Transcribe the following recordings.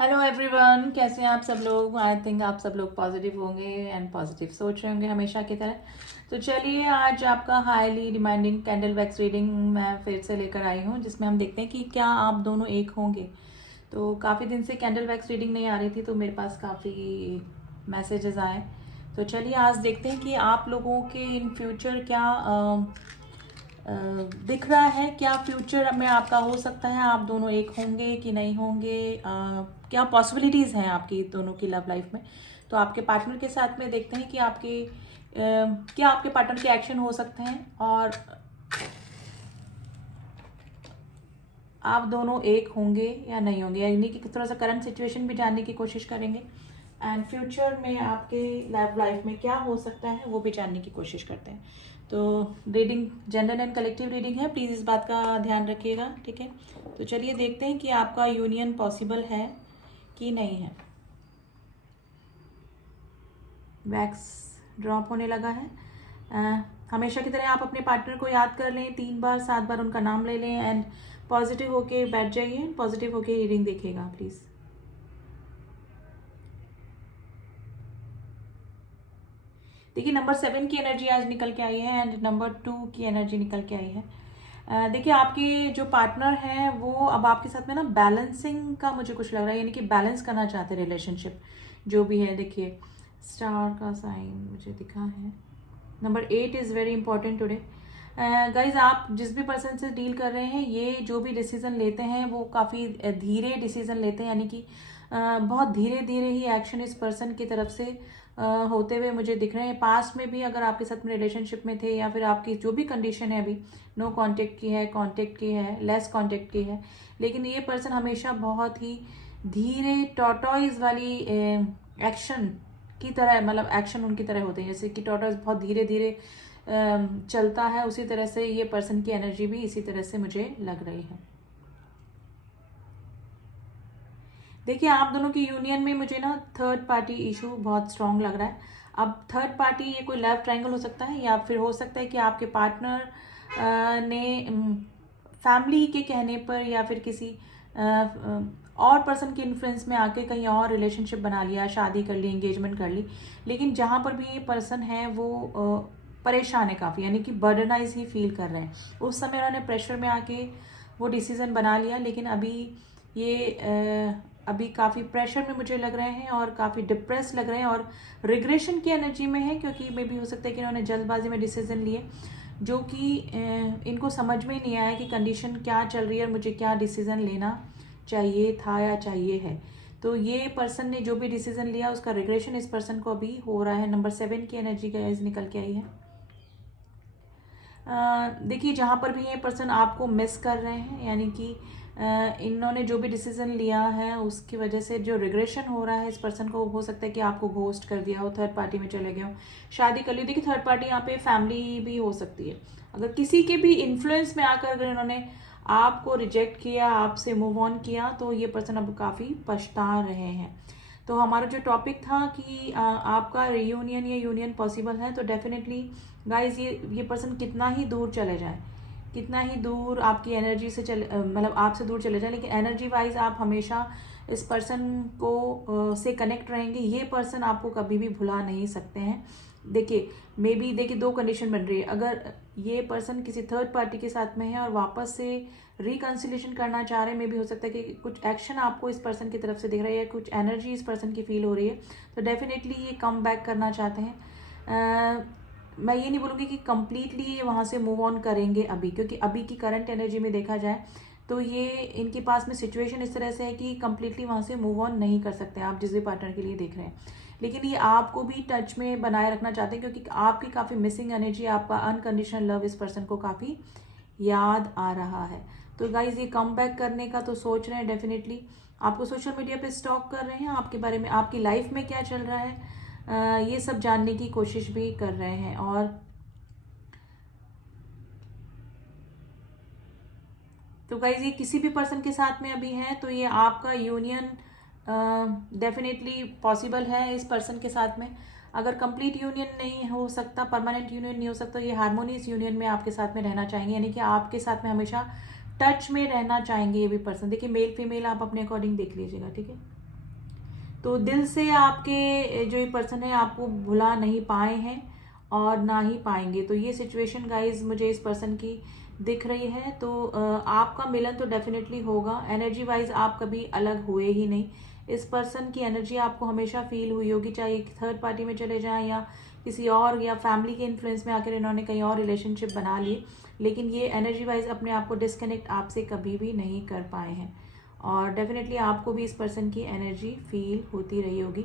Hello everyone, कैसे हैं आप सब लोग। आई थिंक आप सब लोग पॉजिटिव होंगे एंड पॉजिटिव सोच रहे होंगे हमेशा की तरह। तो चलिए, आज आपका highly reminding candle wax reading मैं फिर से लेकर आई हूँ, जिसमें हम देखते हैं कि क्या आप दोनों एक होंगे। तो काफ़ी दिन से कैंडल वैक्स रीडिंग नहीं आ रही थी, तो मेरे पास काफ़ी मैसेजेस आए। तो चलिए आज देखते हैं कि आप लोगों के इन फ्यूचर क्या दिख रहा है, क्या फ्यूचर में आपका हो सकता है। आप दोनों एक होंगे कि नहीं होंगे, क्या पॉसिबिलिटीज़ हैं आपकी दोनों की लव लाइफ में। तो आपके पार्टनर के साथ में देखते हैं कि क्या आपके पार्टनर के एक्शन हो सकते हैं और आप दोनों एक होंगे या नहीं होंगे, यानी कि थोड़ा सा करंट सिचुएशन भी जानने की कोशिश करेंगे एंड फ्यूचर में आपके लव लाइफ में क्या हो सकता है वो भी जानने की कोशिश करते हैं। तो reading general and collective reading है, प्लीज़ इस बात का ध्यान रखिएगा, ठीक है। तो चलिए देखते हैं कि आपका यूनियन पॉसिबल है कि नहीं है। वैक्स ड्रॉप होने लगा है। हमेशा की तरह आप अपने पार्टनर को याद कर लें, 3 बार 7 बार उनका नाम ले लें एंड पॉजिटिव होके बैठ जाइए, पॉजिटिव होके रीडिंग देखिएगा प्लीज़। देखिए, नंबर 7 की एनर्जी आज निकल के आई है एंड नंबर 2 की एनर्जी निकल के आई है। देखिए, आपके जो पार्टनर हैं वो अब आपके साथ में ना बैलेंसिंग का मुझे कुछ लग रहा है, यानी कि बैलेंस करना चाहते हैं रिलेशनशिप जो भी है। देखिए, स्टार का साइन मुझे दिखा है। Number 8 is very important today. Guys, आप जिस भी पर्सन से डील कर रहे हैं, ये जो भी डिसीजन लेते हैं वो काफ़ी धीरे डिसीजन लेते हैं, यानी कि बहुत धीरे धीरे ही एक्शन इस पर्सन की तरफ से होते हुए मुझे दिख रहे हैं। पास्ट में भी अगर आपके साथ में रिलेशनशिप में थे, या फिर आपकी जो भी कंडीशन है अभी, नो कांटेक्ट की है, कांटेक्ट की है, लेस कांटेक्ट की है, लेकिन ये पर्सन हमेशा बहुत ही धीरे टॉर्टोइज वाली एक्शन की तरह, मतलब एक्शन उनकी तरह होते हैं, जैसे कि टॉर्टोइज बहुत धीरे धीरे चलता है, उसी तरह से ये पर्सन की एनर्जी भी इसी तरह से मुझे लग रही है। देखिए, आप दोनों की यूनियन में मुझे ना थर्ड पार्टी इशू बहुत स्ट्रांग लग रहा है। अब थर्ड पार्टी ये कोई लव ट्रायंगल हो सकता है, या फिर हो सकता है कि आपके पार्टनर ने फैमिली के कहने पर या फिर किसी और पर्सन के इन्फ्लुएंस में आके कहीं और रिलेशनशिप बना लिया, शादी कर ली, एंगेजमेंट कर ली, लेकिन जहाँ पर भी ये पर्सन है वो परेशान है काफ़ी, यानी कि बर्डनाइज ही फील कर रहे हैं। उस समय उन्होंने प्रेशर में आके वो डिसीज़न बना लिया, लेकिन अभी काफ़ी प्रेशर में मुझे लग रहे हैं और काफ़ी डिप्रेस लग रहे हैं और रिग्रेशन की एनर्जी में है, क्योंकि मे भी हो सकता है कि इन्होंने जल्दबाजी में डिसीजन लिए जो कि इनको समझ में नहीं आया कि कंडीशन क्या चल रही है और मुझे क्या डिसीज़न लेना चाहिए था या चाहिए है। तो ये पर्सन ने जो भी डिसीज़न लिया उसका रिग्रेशन इस पर्सन को अभी हो रहा है। नंबर 7 की एनर्जी का निकल के आई है। देखिए, जहाँ पर भी ये पर्सन आपको मिस कर रहे हैं, यानी कि इन्होंने जो भी डिसीजन लिया है उसकी वजह से जो रिग्रेशन हो रहा है इस पर्सन को, हो सकता है कि आपको घोस्ट कर दिया हो, थर्ड पार्टी में चले गए हो, शादी कर ली। देखिए, थर्ड पार्टी यहाँ पे फैमिली भी हो सकती है। अगर किसी के भी इन्फ्लुएंस में आकर अगर इन्होंने आपको रिजेक्ट किया, आपसे मूव ऑन किया, तो ये पर्सन अब काफ़ी पछता रहे हैं। तो हमारा जो टॉपिक था कि आपका रियूनियन या यूनियन पॉसिबल है, तो डेफिनेटली गाइज ये पर्सन कितना ही दूर चले जाए, कितना ही दूर आपकी एनर्जी से चले, मतलब आपसे दूर चले जाए, लेकिन एनर्जी वाइज आप हमेशा इस पर्सन को से कनेक्ट रहेंगे। ये पर्सन आपको कभी भी भुला नहीं सकते हैं। देखिए, मे बी देखिए, दो कंडीशन बन रही है। अगर ये पर्सन किसी थर्ड पार्टी के साथ में है और वापस से रिकन्सिलेशन करना चाह रहे हैं, मे भी हो सकता है कि कुछ एक्शन आपको इस पर्सन की तरफ से दिख रहा है या कुछ एनर्जी इस पर्सन की फील हो रही है, तो डेफिनेटली ये कम बैक करना चाहते हैं। मैं ये नहीं बोलूँगी कि कंप्लीटली ये वहाँ से मूव ऑन करेंगे अभी, क्योंकि अभी की करंट एनर्जी में देखा जाए तो ये इनके पास में सिचुएशन इस तरह से है कि कंप्लीटली वहाँ से मूव ऑन नहीं कर सकते आप जिस भी पार्टनर के लिए देख रहे हैं, लेकिन ये आपको भी टच में बनाए रखना चाहते हैं, क्योंकि आपकी काफ़ी मिसिंग एनर्जी, आपका अनकंडीशनल लव इस पर्सन को काफ़ी याद आ रहा है। तो गाइज, ये कम बैक करने का तो सोच रहे हैं डेफिनेटली। आपको सोशल मीडिया पे स्टॉक कर रहे हैं, आपके बारे में, आपकी लाइफ में क्या चल रहा है, ये सब जानने की कोशिश भी कर रहे हैं। और तो गाइज, ये किसी भी पर्सन के साथ में अभी है, तो ये आपका यूनियन डेफिनेटली पॉसिबल है इस पर्सन के साथ में। अगर कंप्लीट यूनियन नहीं हो सकता, परमानेंट यूनियन नहीं हो सकता, ये हार्मोनियस यूनियन में आपके साथ में रहना चाहेंगे, यानी कि आपके साथ में हमेशा टच में रहना चाहेंगे ये भी पर्सन। देखिए, मेल फीमेल आप अपने अकॉर्डिंग देख लीजिएगा, ठीक है। तो दिल से आपके जो ये पर्सन है आपको भुला नहीं पाए हैं और ना ही पाएंगे। तो ये सिचुएशन गाइज मुझे इस पर्सन की दिख रही है। तो आपका मिलन तो डेफिनेटली होगा। एनर्जी वाइज आप कभी अलग हुए ही नहीं। इस पर्सन की एनर्जी आपको हमेशा फील हुई होगी, चाहे थर्ड पार्टी में चले जाएं या किसी और, या फैमिली के इन्फ्लुएंस में आकर इन्होंने कहीं और रिलेशनशिप बना लिए, लेकिन ये एनर्जी वाइज अपने आप को डिस्कनेक्ट आपसे कभी भी नहीं कर पाए हैं। और डेफिनेटली आपको भी इस पर्सन की एनर्जी फील होती रही होगी।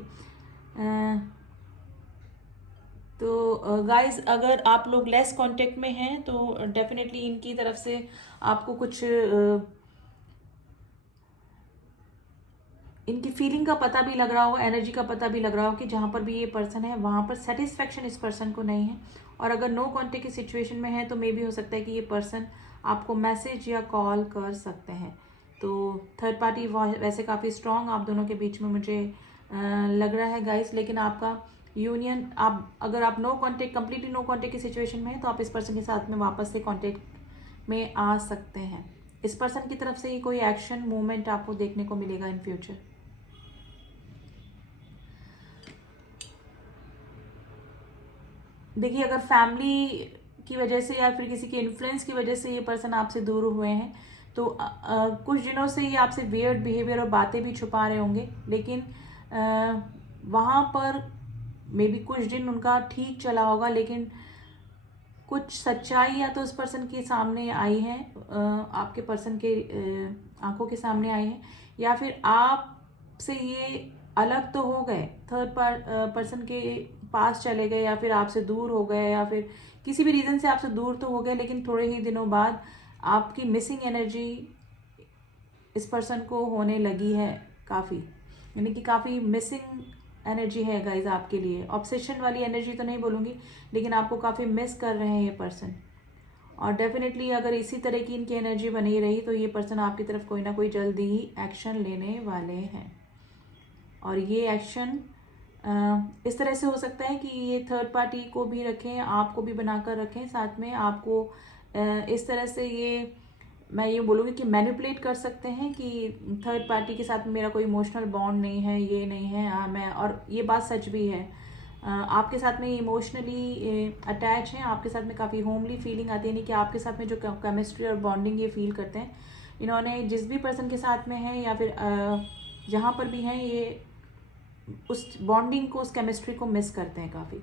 तो गाइस अगर आप लोग लेस कांटेक्ट में हैं तो डेफिनेटली इनकी तरफ से आपको कुछ इनकी फीलिंग का पता भी लग रहा हो, एनर्जी का पता भी लग रहा हो कि जहाँ पर भी ये पर्सन है वहाँ पर सेटिस्फेक्शन इस पर्सन को नहीं है। और अगर नो कांटेक्ट की सिचुएशन में है तो मे भी हो सकता है कि ये पर्सन आपको मैसेज या कॉल कर सकते हैं। तो थर्ड पार्टी वैसे काफ़ी स्ट्रांग आप दोनों के बीच में मुझे लग रहा है गाइस। लेकिन आपका यूनियन, आप अगर आप no contact, completely no contact की सिचुएशन में है तो आप इस पर्सन के साथ में वापस से कांटेक्ट में आ सकते हैं। इस पर्सन की तरफ से ही कोई एक्शन मूवमेंट आपको देखने को मिलेगा इन फ्यूचर। देखिए अगर फैमिली की वजह से या फिर किसी के इन्फ्लुएंस की वजह से ये पर्सन आपसे दूर हुए हैं तो कुछ दिनों से ये आपसे वियर्ड बिहेवियर और बातें भी छुपा रहे होंगे, लेकिन वहाँ पर मे बी कुछ दिन उनका ठीक चला होगा, लेकिन कुछ सच्चाई या तो उस पर्सन के सामने आई है, आपके पर्सन के आंखों के सामने आई है, या फिर आपसे ये अलग तो हो गए, थर्ड पर्सन के पास चले गए, या फिर आपसे दूर हो गए, या फिर किसी भी रीज़न से आपसे दूर तो हो गए, लेकिन थोड़े ही दिनों बाद आपकी मिसिंग एनर्जी इस पर्सन को होने लगी है काफ़ी, यानी कि काफ़ी मिसिंग एनर्जी है गाइज आपके लिए। ऑब्सेशन वाली एनर्जी तो नहीं बोलूँगी, लेकिन आपको काफ़ी मिस कर रहे हैं ये पर्सन। और डेफिनेटली अगर इसी तरह की इनकी एनर्जी बनी रही तो ये पर्सन आपकी तरफ कोई ना कोई जल्दी ही एक्शन लेने वाले हैं। और ये एक्शन इस तरह से हो सकता है कि ये थर्ड पार्टी को भी रखें, आपको भी बनाकर रखें साथ में। आपको इस तरह से ये, मैं ये बोलूँगी कि मैनिपुलेट कर सकते हैं कि थर्ड पार्टी के साथ मेरा कोई इमोशनल बॉन्ड नहीं है, ये नहीं है मैं, और ये बात सच भी है। आपके साथ में इमोशनली अटैच हैं, आपके साथ में काफ़ी होमली फीलिंग आती है, नहीं कि आपके साथ में जो केमिस्ट्री और बॉन्डिंग ये फील करते हैं, इन्होंने जिस भी पर्सन के साथ में है या फिर जहाँ पर भी हैं, ये उस बॉन्डिंग को, उस केमिस्ट्री को मिस करते हैं काफ़ी।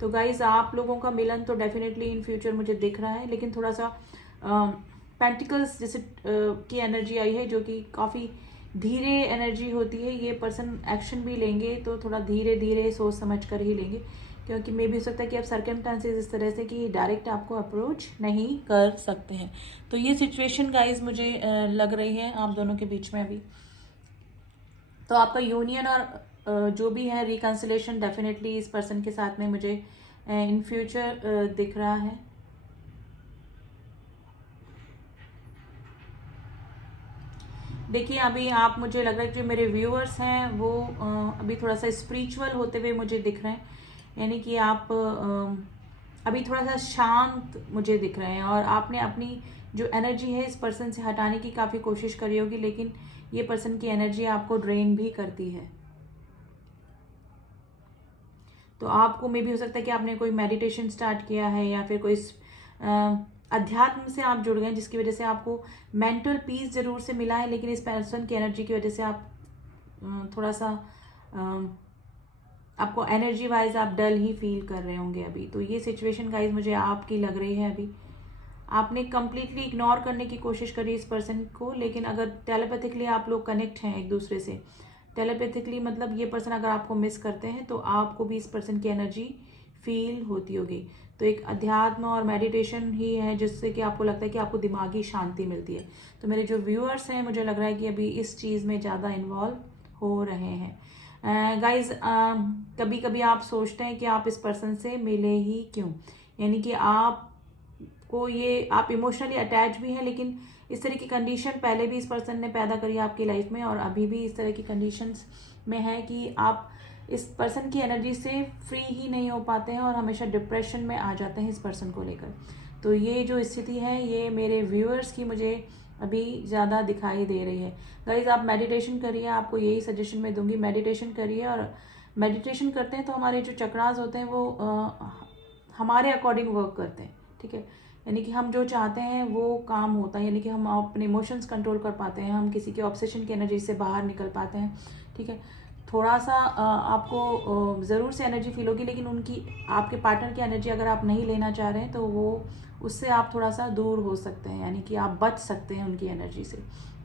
तो गाइज आप लोगों का मिलन तो डेफिनेटली इन फ्यूचर मुझे दिख रहा है, लेकिन थोड़ा सा पेंटिकल्स जैसे की एनर्जी आई है, जो कि काफ़ी धीरे एनर्जी होती है। ये पर्सन एक्शन भी लेंगे तो थोड़ा धीरे धीरे सोच समझ कर ही लेंगे, क्योंकि मे भी हो सकता है कि अब सर्कमस्टांसेस इस तरह से कि डायरेक्ट आपको अप्रोच नहीं कर सकते हैं। तो ये सिचुएशन गाइज मुझे लग रही है आप दोनों के बीच में अभी। तो आपका यूनियन और जो भी है रिकन्सिलेशन डेफिनेटली इस पर्सन के साथ में मुझे इन फ्यूचर दिख रहा है। देखिए अभी आप, मुझे लग रहा है जो मेरे व्यूअर्स हैं वो अभी थोड़ा सा स्पिरिचुअल होते हुए मुझे दिख रहे हैं, यानी कि आप अभी थोड़ा सा शांत मुझे दिख रहे हैं, और आपने अपनी जो एनर्जी है इस पर्सन से हटाने की काफ़ी कोशिश करी होगी, लेकिन ये पर्सन की एनर्जी आपको ड्रेन भी करती है। तो आपको मे भी हो सकता है कि आपने कोई मेडिटेशन स्टार्ट किया है, या फिर कोई अध्यात्म से आप जुड़ गए, जिसकी वजह से आपको मेंटल पीस जरूर से मिला है, लेकिन इस पर्सन की एनर्जी की वजह से आप थोड़ा सा आपको एनर्जी वाइज आप डल ही फील कर रहे होंगे अभी। तो ये सिचुएशन गाइज मुझे आपकी लग रही है। अभी आपने कंप्लीटली इग्नोर करने की कोशिश करी इस पर्सन को, लेकिन अगर टेलीपैथिकली आप लोग कनेक्ट हैं एक दूसरे से, टेलीपैथिकली मतलब ये पर्सन अगर आपको मिस करते हैं तो आपको भी इस पर्सन की एनर्जी फील होती होगी। तो एक अध्यात्म और मेडिटेशन ही है जिससे कि आपको लगता है कि आपको दिमागी शांति मिलती है। तो मेरे जो व्यूअर्स हैं, मुझे लग रहा है कि अभी इस चीज़ में ज़्यादा इन्वॉल्व हो रहे हैं। गाइज कभी कभी आप सोचते हैं कि आप इस पर्सन से मिले ही क्यों, यानी कि आपको ये, आप इमोशनली अटैच भी हैं, लेकिन इस तरह की कंडीशन पहले भी इस पर्सन ने पैदा करी आपकी लाइफ में, और अभी भी इस तरह की कंडीशंस में है कि आप इस पर्सन की एनर्जी से फ्री ही नहीं हो पाते हैं और हमेशा डिप्रेशन में आ जाते हैं इस पर्सन को लेकर। तो ये जो स्थिति है ये मेरे व्यूअर्स की मुझे अभी ज़्यादा दिखाई दे रही है। गाइज आप मेडिटेशन करिए, आपको यही सजेशन मैं दूंगी, मेडिटेशन करिए। और मेडिटेशन करते हैं तो हमारे जो चक्रास होते हैं वो हमारे अकॉर्डिंग वर्क करते हैं, ठीक है। यानी कि हम जो चाहते हैं वो काम होता है, यानी कि हम अपने इमोशंस कंट्रोल कर पाते हैं, हम किसी के ऑब्सेशन की एनर्जी से बाहर निकल पाते हैं, ठीक है। थोड़ा सा आपको ज़रूर से एनर्जी फील होगी, लेकिन उनकी, आपके पार्टनर की एनर्जी अगर आप नहीं लेना चाह रहे हैं तो वो उससे आप थोड़ा सा दूर हो सकते हैं, यानी कि आप बच सकते हैं उनकी एनर्जी से।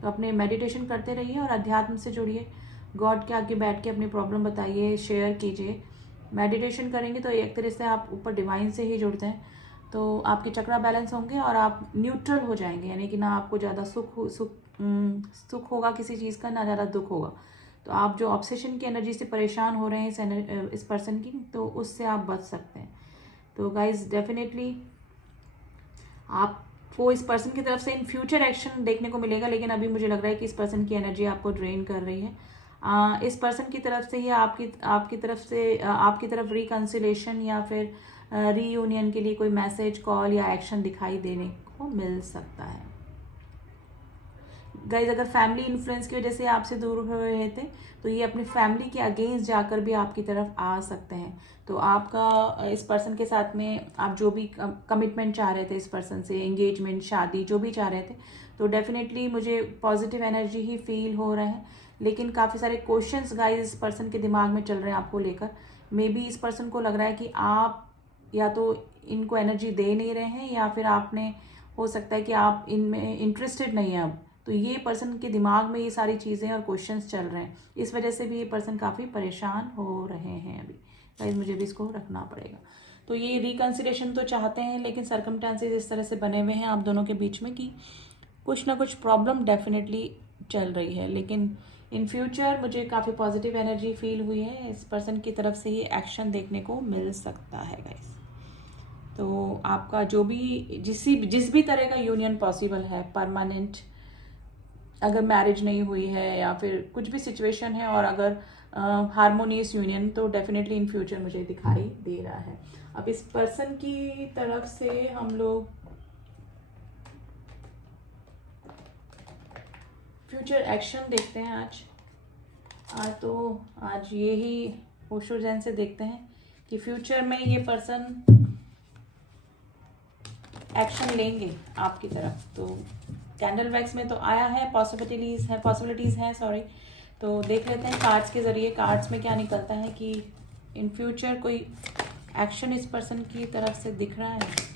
तो अपने मेडिटेशन करते रहिए और अध्यात्म से जुड़िए, गॉड के आगे बैठ के अपनी प्रॉब्लम बताइए, शेयर कीजिए। मेडिटेशन करेंगे तो एक तरह से आप ऊपर डिवाइन से ही जुड़ते हैं, तो आपके चक्रा बैलेंस होंगे और आप न्यूट्रल हो जाएंगे, यानी कि ना आपको ज़्यादा सुख होगा किसी चीज़ का, ना ज़्यादा दुख होगा। तो आप जो ऑब्सेशन की एनर्जी से परेशान हो रहे हैं इस पर्सन की, तो उससे आप बच सकते हैं। तो गाइज डेफिनेटली आपको इस पर्सन की तरफ से इन फ्यूचर एक्शन देखने को मिलेगा, लेकिन अभी मुझे लग रहा है कि इस पर्सन की एनर्जी आपको ड्रेन कर रही है। इस पर्सन की तरफ से ही आपकी तरफ रिकन्सिलेशन या फिर रीयूनियन के लिए कोई मैसेज, कॉल या एक्शन दिखाई देने को मिल सकता है। गाइज अगर फैमिली इन्फ्लुएंस की वजह से आपसे दूर हो रहे थे, तो ये अपनी फैमिली के अगेंस्ट जाकर भी आपकी तरफ आ सकते हैं। तो आपका इस पर्सन के साथ में आप जो भी कमिटमेंट चाह रहे थे इस पर्सन से, एंगेजमेंट, शादी, जो भी चाह रहे थे, तो डेफिनेटली मुझे पॉजिटिव एनर्जी ही फील हो रहा है। लेकिन काफ़ी सारे क्वेश्चंस गाइज इस पर्सन के दिमाग में चल रहे हैं आपको लेकर। मे बी इस पर्सन को लग रहा है कि आप या तो इनको एनर्जी दे नहीं रहे हैं, या फिर आपने, हो सकता है कि आप इनमें इंटरेस्टेड नहीं है अब। तो ये पर्सन के दिमाग में ये सारी चीज़ें और क्वेश्चंस चल रहे हैं, इस वजह से भी ये पर्सन काफ़ी परेशान हो रहे हैं अभी। गाइस मुझे भी इसको रखना पड़ेगा। तो ये रिकन्सिलेशन तो चाहते हैं, लेकिन सर्कमस्टेंसेस इस तरह से बने हुए हैं आप दोनों के बीच में कि कुछ ना कुछ प्रॉब्लम डेफिनेटली चल रही है। लेकिन इन फ्यूचर मुझे काफ़ी पॉजिटिव एनर्जी फील हुई है, इस पर्सन की तरफ से ये एक्शन देखने को मिल सकता है गाइस। तो आपका जो भी जिस भी तरह का यूनियन पॉसिबल है, परमानेंट, अगर मैरिज नहीं हुई है या फिर कुछ भी सिचुएशन है, और अगर हारमोनियस यूनियन, तो डेफिनेटली इन फ्यूचर मुझे दिखाई दे रहा है। अब इस पर्सन की तरफ से हम लोग फ्यूचर एक्शन देखते हैं आज यही ओशो जैन से देखते हैं कि फ्यूचर में ये पर्सन एक्शन लेंगे आपकी तरफ। तो कैंडल वैक्स में तो आया है, पॉसिबिलिटीज हैं सॉरी। तो देख लेते हैं कार्ड्स के जरिए, कार्ड्स में क्या निकलता है कि इन फ्यूचर कोई एक्शन इस पर्सन की तरफ से दिख रहा है।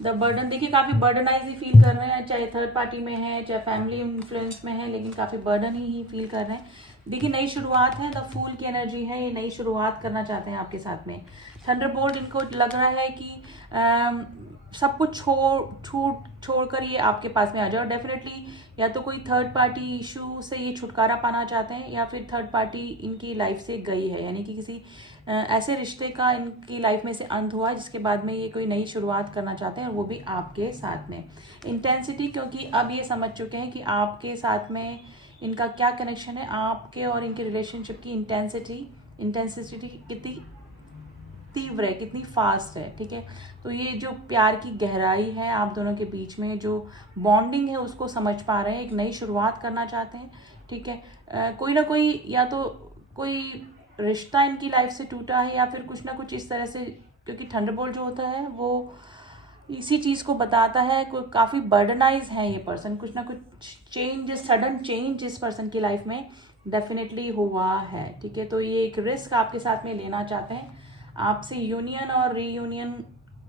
द बर्डन, देखिए काफ़ी बर्डनाइज ही फील कर रहे हैं, चाहे थर्ड पार्टी में है चाहे फैमिली इन्फ्लुएंस में है, लेकिन काफ़ी बर्डन ही फील कर रहे हैं। देखिए नई शुरुआत है, द फूल की एनर्जी है, ये नई शुरुआत करना चाहते हैं आपके साथ में। थंडरबोल्ट, इनको लग रहा है कि सब कुछ छोड़कर ये आपके पास में आ जाए। और डेफिनेटली या तो कोई थर्ड पार्टी इशू से ये छुटकारा पाना चाहते हैं, या फिर थर्ड पार्टी इनकी लाइफ से गई है, यानी कि किसी ऐसे रिश्ते का इनकी लाइफ में से अंत हुआ जिसके बाद में ये कोई नई शुरुआत करना चाहते हैं, वो भी आपके साथ में। इंटेंसिटी, क्योंकि अब ये समझ चुके हैं कि आपके साथ में इनका क्या कनेक्शन है, आपके और इनके रिलेशनशिप की इंटेंसिटी कितनी तीव्र है, कितनी फास्ट है, ठीक है। तो ये जो प्यार की गहराई है आप दोनों के बीच में, जो बॉन्डिंग है, उसको समझ पा रहे हैं, एक नई शुरुआत करना चाहते हैं, ठीक है। कोई ना कोई, या तो कोई रिश्ता इनकी लाइफ से टूटा है, या फिर कुछ ना कुछ इस तरह से, क्योंकि थंडरबोल्ट जो होता है वो इसी चीज़ को बताता है। कोई काफ़ी बर्डनाइज है ये पर्सन, कुछ ना कुछ सडन चेंज इस पर्सन की लाइफ में डेफिनेटली हुआ है, ठीक है। तो ये एक रिस्क आपके साथ में लेना चाहते हैं, आपसे यूनियन और रीयूनियन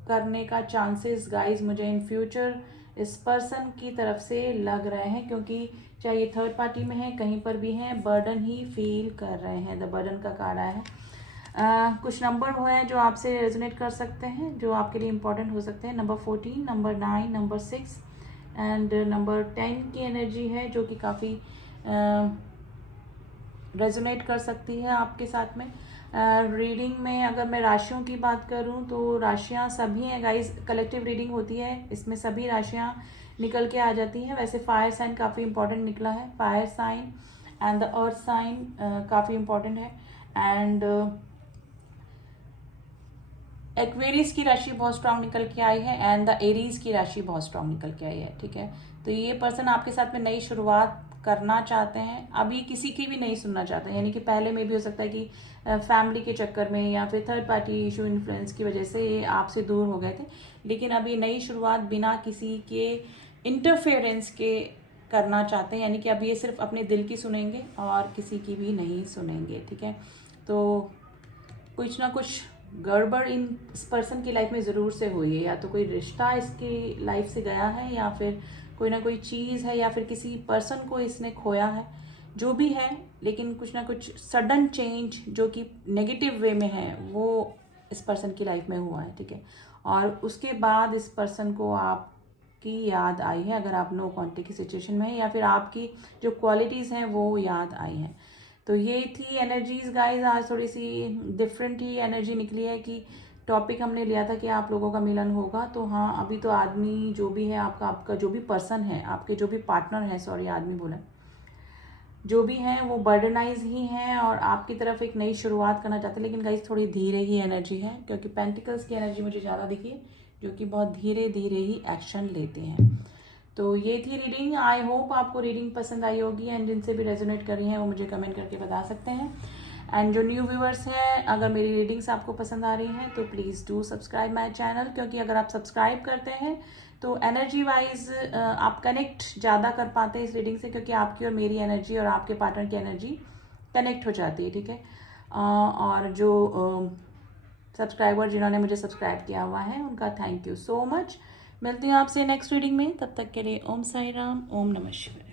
करने का चांसेस गाइज मुझे इन फ्यूचर इस पर्सन की तरफ से लग रहे हैं, क्योंकि चाहे ये थर्ड पार्टी में है, कहीं पर भी है, बर्डन ही फील कर रहे हैं। द बर्डन का कार्ड आया है। कुछ नंबर वो हैं जो आपसे रेजोनेट कर सकते हैं, जो आपके लिए इंपॉर्टेंट हो सकते हैं। Number 14, number 9, number 6 and number 10 की एनर्जी है, जो कि काफ़ी रेजोनेट कर सकती है आपके साथ में। रीडिंग में अगर मैं राशियों की बात करूं, तो राशियां सभी हैं गाइस, कलेक्टिव रीडिंग होती है, इसमें सभी राशियां निकल के आ जाती हैं। वैसे फायर साइन काफ़ी इंपॉर्टेंट निकला है, fire sign and the earth sign काफ़ी इंपॉर्टेंट है। एंड एक्वेरियस की राशि बहुत स्ट्रांग निकल के आई है एंड द एरीज की राशि बहुत स्ट्रांग निकल के आई है, ठीक है। तो ये पर्सन आपके साथ में नई शुरुआत करना चाहते हैं, अभी किसी की भी नहीं सुनना चाहते हैं, यानी कि पहले में भी हो सकता है कि फैमिली के चक्कर में या फिर थर्ड पार्टी इशू इन्फ्लुएंस की वजह से ये आपसे दूर हो गए थे, लेकिन अभी नई शुरुआत बिना किसी के इंटरफेरेंस के करना चाहते हैं, यानी कि अब ये सिर्फ अपने दिल की सुनेंगे और किसी की भी नहीं सुनेंगे, ठीक है। तो कुछ ना कुछ गड़बड़ इस पर्सन की लाइफ में ज़रूर से हुई है, या तो कोई रिश्ता इसकी लाइफ से गया है या फिर कोई ना कोई चीज़ है या फिर किसी पर्सन को इसने खोया है, जो भी है, लेकिन कुछ ना कुछ सडन चेंज जो कि नेगेटिव वे में है वो इस पर्सन की लाइफ में हुआ है, ठीक है। और उसके बाद इस पर्सन को आपकी याद आई है, अगर आप नो कॉन्टेक्ट की सिचुएशन में है, या फिर आपकी जो क्वालिटीज़ हैं वो याद आई हैं। तो ये थी एनर्जीज गाइज, आज थोड़ी सी डिफरेंट ही एनर्जी निकली है कि टॉपिक हमने लिया था कि आप लोगों का मिलन होगा। तो हाँ, अभी तो आदमी जो भी है आपका जो भी पर्सन है, आपके जो भी पार्टनर है, सॉरी आदमी बोला, जो भी हैं वो बर्डनाइज ही हैं और आपकी तरफ एक नई शुरुआत करना चाहते हैं, लेकिन गाइज थोड़ी धीरे ही एनर्जी है, क्योंकि पेंटिकल्स की एनर्जी मुझे ज़्यादा दिखी है, जो कि बहुत धीरे धीरे ही एक्शन लेते हैं। तो ये थी रीडिंग। आई होप आपको रीडिंग पसंद आई होगी एंड जिनसे भी रेजोनेट कर रही हैं वो मुझे कमेंट करके बता सकते हैं। एंड जो न्यू व्यूअर्स हैं, अगर मेरी रीडिंग्स आपको पसंद आ रही हैं तो please do subscribe my channel, क्योंकि अगर आप सब्सक्राइब करते हैं तो एनर्जी वाइज आप कनेक्ट ज़्यादा कर पाते हैं इस रीडिंग से, क्योंकि आपकी और मेरी एनर्जी और आपके पार्टनर की एनर्जी कनेक्ट हो जाती है, ठीक है। और जो सब्सक्राइबर जिन्होंने मुझे सब्सक्राइब किया हुआ है उनका थैंक यू सो मच। मिलती हूँ आपसे नेक्स्ट रीडिंग में, तब तक के लिए ओम साई राम, ओम नमः शिवाय।